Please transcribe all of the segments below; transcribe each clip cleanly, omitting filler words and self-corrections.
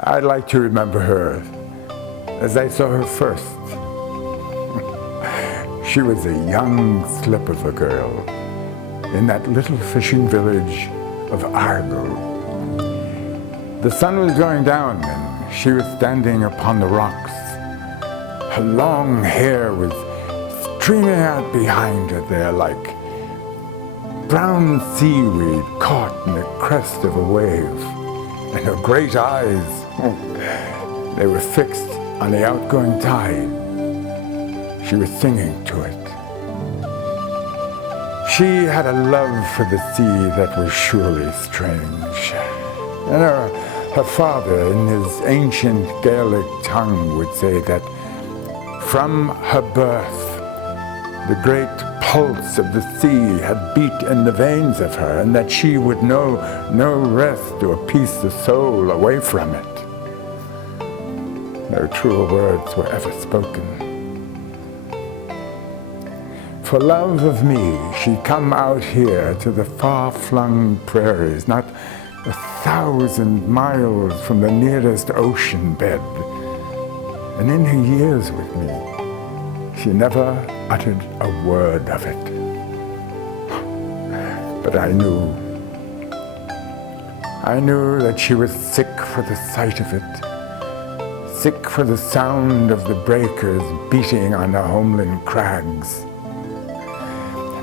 I'd like to remember her as I saw her first. She was a young slip of a girl in that little fishing village of Argo. The sun was going down and she was standing upon the rocks. Her long hair was streaming out behind her there like brown seaweed caught in the crest of a wave. And her great eyes, they were fixed on the outgoing tide. She was singing to it. She had a love for the sea that was surely strange. And her father, in his ancient Gaelic tongue, would say that from her birth, the great pulse of the sea had beat in the veins of her, and that she would know no rest or peace of soul away from it. No truer words were ever spoken. For love of me, she'd come out here to the far-flung prairies, not 1,000 miles from the nearest ocean bed. And in her years with me, she never uttered a word of it. But I knew that she was sick for the sight of it, sick for the sound of the breakers beating on the homeland crags,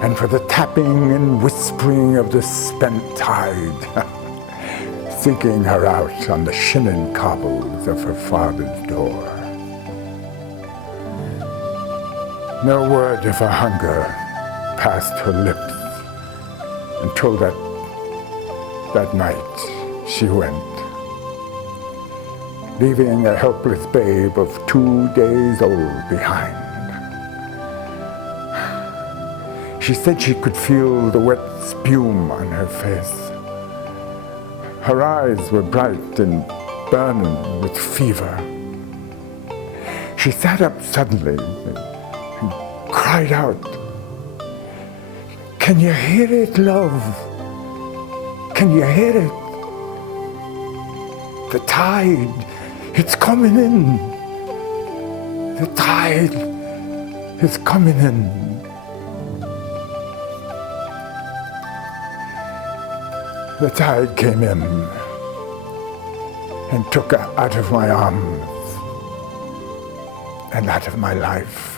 and for the tapping and whispering of the spent tide, seeking her out on the shinin cobbles of her father's door. No word of her hunger passed her lips until that night she went, leaving a helpless babe of 2 days old behind. She said she could feel the wet spume on her face. Her eyes were bright and burning with fever. She sat up suddenly and cried out, "Can you hear it, love? Can you hear it? The tide, it's coming in. The tide is coming in." The tide came in and took her out of my arms and out of my life.